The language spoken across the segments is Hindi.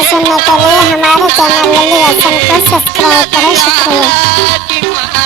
गाने सुनने के लिए हमारे चैनल लल्ली हसन को सब्सक्राइब करें। शुक्रिया।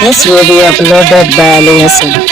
This will be uploaded by Ali Hassan.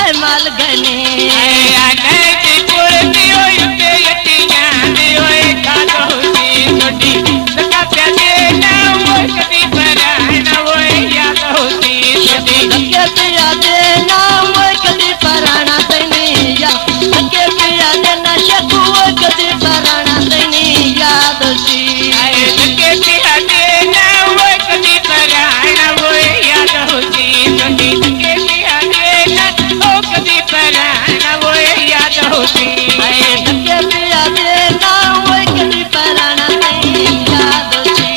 आए माल गनी आने की पुरती होई ते यतियां दे ओए कादोसी छोटी लगा प्यादे ना वो कदी पराना वो याद होती छोटी लगे पिया दे ना वो कदी पराना तैनी या लगे पिया दे ना शकू कदी पराना तैनी याद सी लगे प्यादे ना वो कदी पराना वो याद होती छोटी लगे प्यादे ना वो कदी पराना वो याद होती लगे पिया दे ना वो कदी पराना तैनी याद सी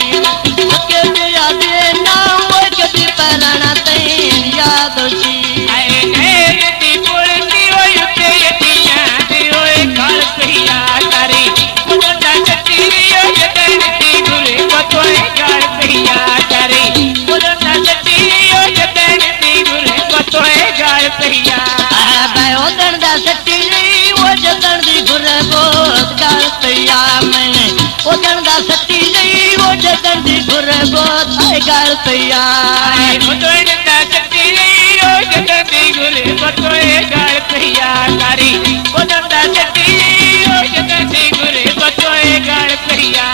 लगे पिया दे ना वो कदी पराना तैनी याद सी ती पुरती होई ते यतियां दे ओए काल कहिया तारी मुंडा चटी यो जदनती गुरे पतोए काल कहिया तारी मुंडा चटी यो जदनती गुरे पतोए काल कहिया ओदन दा सट्टी वो जतन दी गुर बोत गाल पिया मैंने ओदन दा सट्टी वो जतन दी गुर बोत गाल पिया मुंडा चटी यो जदनती गुरे पतोए काल कहिया तारी मुंडा चटी यो जदनती गुरे पतोए काल कहिया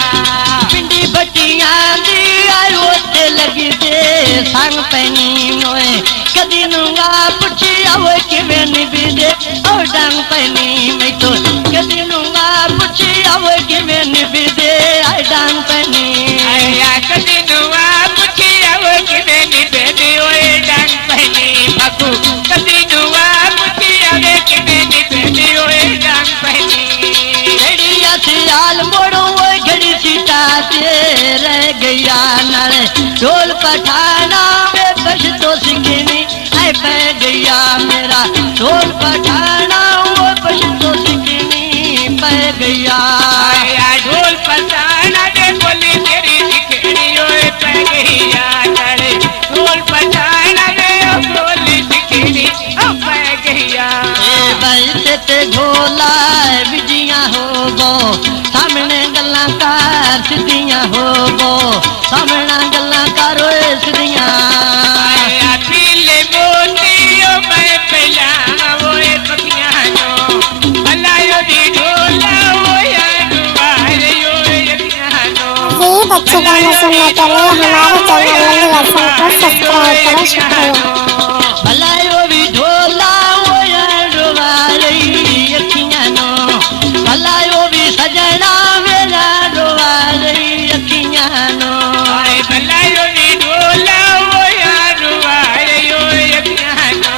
पिंडी बटिया दी आयो ते लगी दे संग पैनी मोए कदी नुंगा पुछी आवे किवे निबी दे ओ डंग पैनी मैं तो कदी नुंगा पुछी आवे किवे निबी दे आई डंग पैनी आया कदी नुआ पुछी आवे किवे निबे दे ओए डंग पैनी बाकू कदी नुआ पुछी आवे किवे निबे दे ओए डंग पैनी घड़िया सियाल मोड़ो वो घड़ी सीता ते रह गया नाले ढोल पठाना में बस तो सिंगिनी आई पै गया मेरा ढोल पठाना वो बस तो सिंगिनी पै गया आया ढोल पताना दे बोली तेरी दिखड़ी ओए पै गईया तारे ढोल पताना दे बोली दिखड़ी ओ पै गईया ए भाई ते ढोला बिजियां हो गो सामने गल्ला कार सिद्धियां हो गो सामने गल्ला करो सिद्धियां आया पीले मोतियो मैं पहला ओए पकियां नो भलायो दी ढोला ओया दुआरे ओए यतियां नो भी बच्चे गाना सुनने के लिए हमारे चैनल लल्लू हसन को सब्सक्राइब करें। शुक्रिया। भलायो भी ढोला ओया डोवारी अखियां नो भलायो भी सजना मेरा डोवारी अखियां नो आए भलायो दी ढोला ओया दुआरे ओए यतियां नो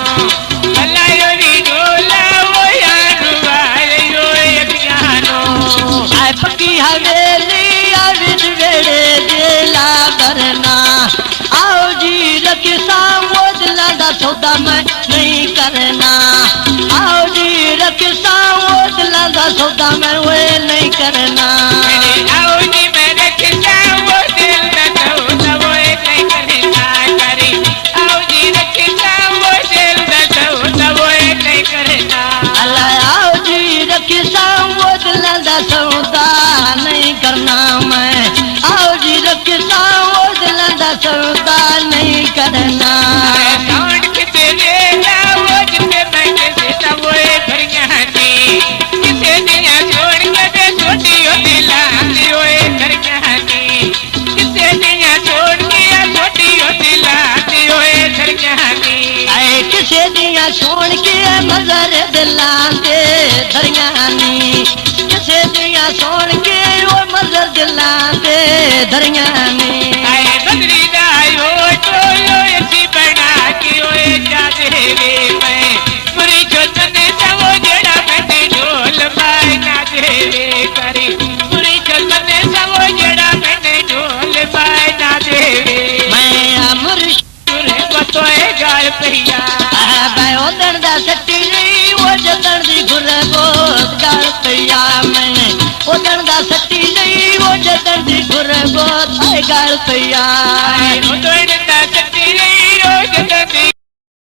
भलायो दी ढोला ओया दुआरे ओए यतियां नो आए पक्की हवेली आविद वेड़े देला भरना आओ जी रखसा वो दिला दा सौदा मैं नहीं करना आओ जी रखसा वो दिला दा सौदा मैं वे नहीं करना आओ जी मेरे खिसा वो दिल दा सौदा वो नहीं करना करी आओ जी रखसा वो दिल दा सौदा वो नहीं करना अल्लाह आओ जी रखसा वो दिला दा सौदा नहीं करना मैं आओ जी रखसा वो दिला दा सौदा नहीं करना साउंड किते ले जाओ जिते मैं के सब वो भरिया नी किते दिया छोड़ के दे छोटी हो दिला दी ओए भरिया नी किते दिया छोड़ के छोटी हो दिला दी ओए भरिया नी आए किसे दिया छोड़ के मजर दिलां दे दरियानी किसे दिया छोड़ के वो मजर दिलां दे दरियानी आए बदरी दायो टोयो ऐसी बना के ओए जादे वे मैं पूरी चोतने सवो जड़ा बैठे ढोल बाय ना देवे करी पूरी चोतने सवो जड़ा बैठे ढोल बाय ना देवे मैं अमर तुरे बतोए गाल पहिया ओदन दा सट्टी वो जतन दी गुर बोत गाल पिया मैंने ओदन दा सट्टी वो जतन दी गुर बोत गाल पिया